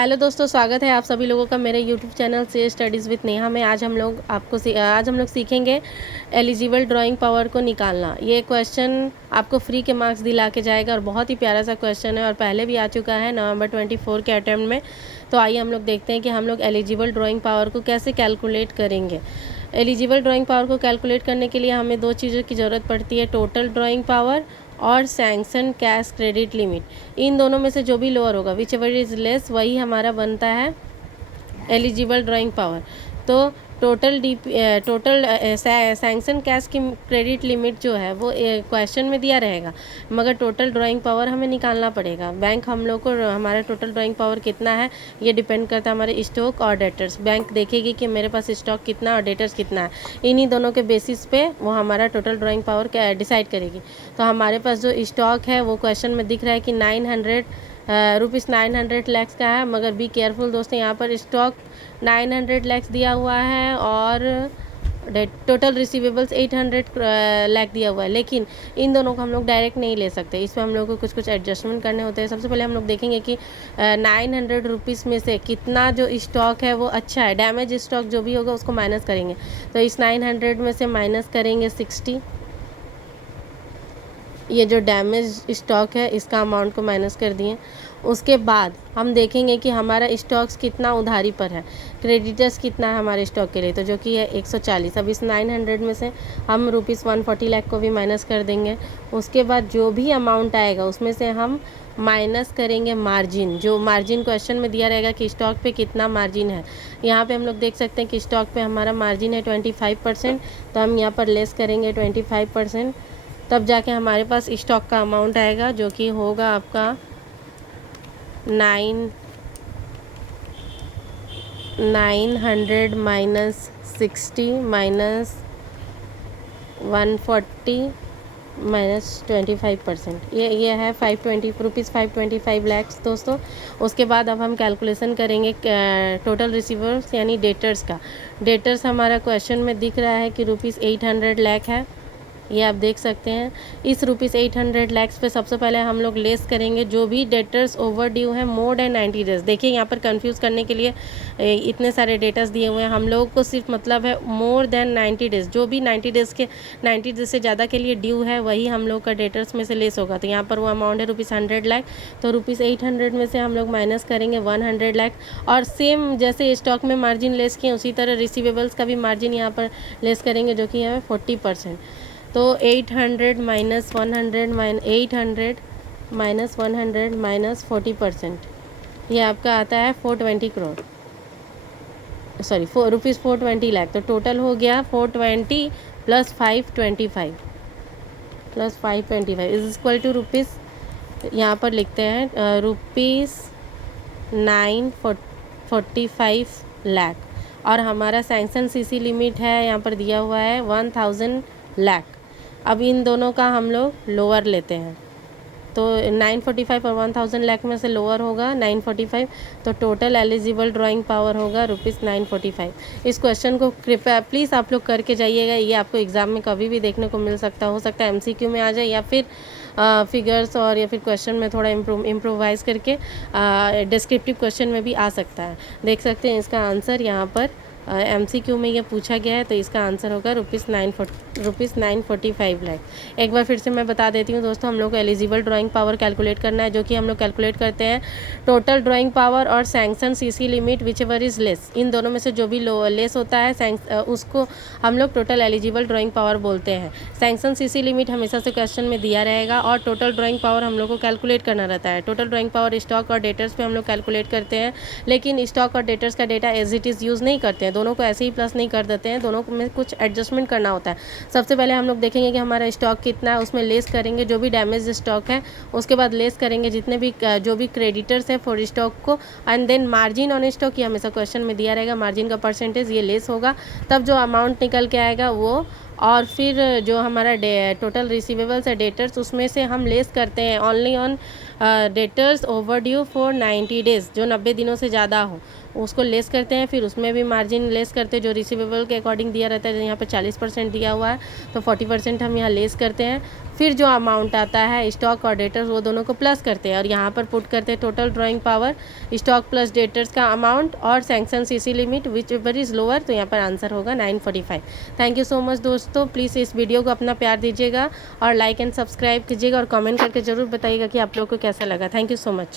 Hello दोस्तों, स्वागत है आप सभी लोगों का मेरे यूट्यूब चैनल से स्टडीज़ विद नेहा में। आज हम लोग सीखेंगे एलिजिबल ड्राइंग पावर को निकालना। ये क्वेश्चन आपको फ्री के मार्क्स दिला के जाएगा और बहुत ही प्यारा सा क्वेश्चन है और पहले भी आ चुका है नवंबर 24 के अटेम्प्ट में। तो आइए हम लोग देखते हैं कि हम लोग एलिजिबल ड्राइंग पावर को कैसे कैलकुलेट करेंगे। एलिजिबल ड्राइंग पावर को कैलकुलेट करने के लिए हमें दो चीज़ों की ज़रूरत पड़ती है, टोटल ड्राइंग पावर और सैंक्शन कैश क्रेडिट लिमिट। इन दोनों में से जो भी लोअर होगा, विच एवर इज़ लेस, वही हमारा बनता है एलिजिबल ड्राइंग पावर। तो टोटल सैंक्शन कैश की क्रेडिट लिमिट जो है वो क्वेश्चन में दिया रहेगा, मगर टोटल ड्राइंग पावर हमें निकालना पड़ेगा। बैंक हम लोग को हमारा टोटल ड्राइंग पावर कितना है ये डिपेंड करता है हमारे स्टॉक और डेटर्स। बैंक देखेगी कि मेरे पास स्टॉक कितना और डेटर्स कितना है, इन्हीं दोनों के बेसिस पे वो हमारा टोटल ड्राइंग पावर डिसाइड करेगी। तो हमारे पास जो स्टॉक है वो क्वेश्चन में दिख रहा है कि 900 लैक्स का है, मगर बी केयरफुल दोस्तों, यहाँ पर स्टॉक 900 लैक्स दिया हुआ है और टोटल रिसीवेबल्स 800 लाख दिया हुआ है। लेकिन इन दोनों को हम लोग डायरेक्ट नहीं ले सकते, इसमें हम लोग को कुछ एडजस्टमेंट करने होते हैं। सबसे पहले हम लोग देखेंगे कि 900 रुपीज़ में से कितना जो स्टॉक है वो अच्छा है, डैमेज स्टॉक जो भी होगा उसको माइनस करेंगे। तो इस 900 में से माइनस करेंगे 60, ये जो डैमेज स्टॉक है इसका अमाउंट को माइनस कर दिए। उसके बाद हम देखेंगे कि हमारा स्टॉक्स कितना उधारी पर है, क्रेडिटर्स कितना है हमारे स्टॉक के लिए, तो जो कि है 140। अब इस 900 में से हम ₹140 लाख को भी माइनस कर देंगे। उसके बाद जो भी अमाउंट आएगा उसमें से हम माइनस करेंगे मार्जिन। जो मार्जिन क्वेश्चन में दिया रहेगा कि स्टॉक पे कितना मार्जिन है, यहाँ पे हम लोग देख सकते हैं कि स्टॉक पे हमारा मार्जिन है 25%, तो हम यहाँ पर लेस करेंगे 25%। तब जाके हमारे पास स्टॉक का अमाउंट आएगा जो कि होगा आपका 900 माइनस 60 माइनस 140 माइनस 25%। ये है ₹525 लैक्स दोस्तों। उसके बाद अब हम कैलकुलेशन करेंगे टोटल रिसीवर्स यानी डेटर्स का। डेटर्स हमारा क्वेश्चन में दिख रहा है कि ₹800 लाख है, ये आप देख सकते हैं। इस ₹800 लैक्स पे सबसे पहले हम लोग लेस करेंगे जो भी डेटर्स ओवर ड्यू है मोर देन 90 डेज। देखिए यहाँ पर कंफ्यूज करने के लिए इतने सारे डेटर्स दिए हुए हैं, हम लोगों को सिर्फ मतलब है मोर देन 90 डेज। जो भी 90 डेज से ज़्यादा के लिए ड्यू है वही हम लोग का डेटर्स में से लेस होगा। तो यहाँ पर वो अमाउंट है ₹100 लाख, तो ₹800 में से हम लोग माइनस करेंगे 100 लाख। और सेम जैसे स्टॉक में मार्जिन लेस किए उसी तरह रिसीवेबल्स का भी मार्जिन यहाँ पर लेस करेंगे जो कि है 40%। तो 800 माइनस 100 माइनस 40%, ये आपका आता है 420 करोड़, सॉरी ₹420 लाख। तो टोटल हो गया 420 plus 525 is equal to rupees, यहाँ पर लिखते हैं ₹945 लाख। और हमारा सैंक्शन सीसी लिमिट है यहाँ पर दिया हुआ है 1000 लाख। अब इन दोनों का हम लोग लोअर लेते हैं, तो 945 और 1000 लाख में से लोअर होगा 945, तो टोटल एलिजिबल ड्राइंग पावर होगा ₹945। इस क्वेश्चन को कृपया प्लीज़ आप लोग करके जाइएगा, ये आपको एग्ज़ाम में कभी भी देखने को मिल सकता हो सकता है MCQ में आ जाए या फिर फिगर्स और या फिर क्वेश्चन में थोड़ा इम्प्रोवाइज़ करके डिस्क्रिप्टिव क्वेश्चन में भी आ सकता है। देख सकते हैं इसका आंसर यहाँ पर MCQ में ये पूछा गया है, तो इसका आंसर होगा ₹945 लाख। एक बार फिर से मैं बता देती हूँ दोस्तों, हम लोग को एलिजिबल ड्राइंग पावर कैलकुलेट करना है, जो कि हम लोग कैलकुलेट करते हैं टोटल ड्राइंग पावर और sanction CC limit whichever is less. इन दोनों में से जो भी लेस होता है उसको हम लोग टोटल एलिजिबल ड्राइंग पावर बोलते हैं। सैंक्शन सीसी लिमिट हमेशा से क्वेश्चन में दिया रहेगा और टोटल ड्राइंग पावर हम लोग को कैलकुलेट करना रहता है। टोटल ड्राइंग पावर स्टॉक और डेटर्स पे हम लोग कैलकुलेट करते हैं, लेकिन स्टॉक और डेटर्स का data as it is use नहीं करते हैं, दोनों को ऐसे ही प्लस नहीं कर देते हैं, दोनों में कुछ एडजस्टमेंट करना होता है। सबसे पहले हम लोग देखेंगे कि हमारा स्टॉक कितना है, उसमें लेस करेंगे जो भी डैमेज स्टॉक है, उसके बाद लेस करेंगे जितने भी जो भी क्रेडिटर्स है फॉर स्टॉक को, and then margin on stock, ये हमेशा क्वेश्चन में दिया रहेगा, मार्जिन का परसेंटेज ये लेस होगा, तब जो अमाउंट निकल के आएगा वो और फिर जो हमारा टोटल रिसीवेबल्स है डेटर्स, उसमें से हम लेस करते हैं only on debtors over due for 90 days, जो 90 दिनों से ज़्यादा हो उसको लेस करते हैं। फिर उसमें भी मार्जिन लेस करते हैं, जो रिसीवेबल के अकॉर्डिंग दिया रहता है। यहाँ पे 40% दिया हुआ है तो 40% हम यहाँ लेस करते हैं। फिर जो अमाउंट आता है स्टॉक और डेटर्स, वो दोनों को प्लस करते हैं और यहाँ पर पुट करते हैं total drawing power, stock plus debtors का अमाउंट और sanction CC limit whichever is lower, तो यहाँ पर आंसर होगा 945। थैंक यू सो मच दोस्तों, प्लीज़ इस वीडियो को अपना प्यार दीजिएगा और लाइक एंड सब्सक्राइब कीजिएगा और कमेंट करके ज़रूर बताइएगा कि आप लोगों को कैसा लगा। Thank you so much.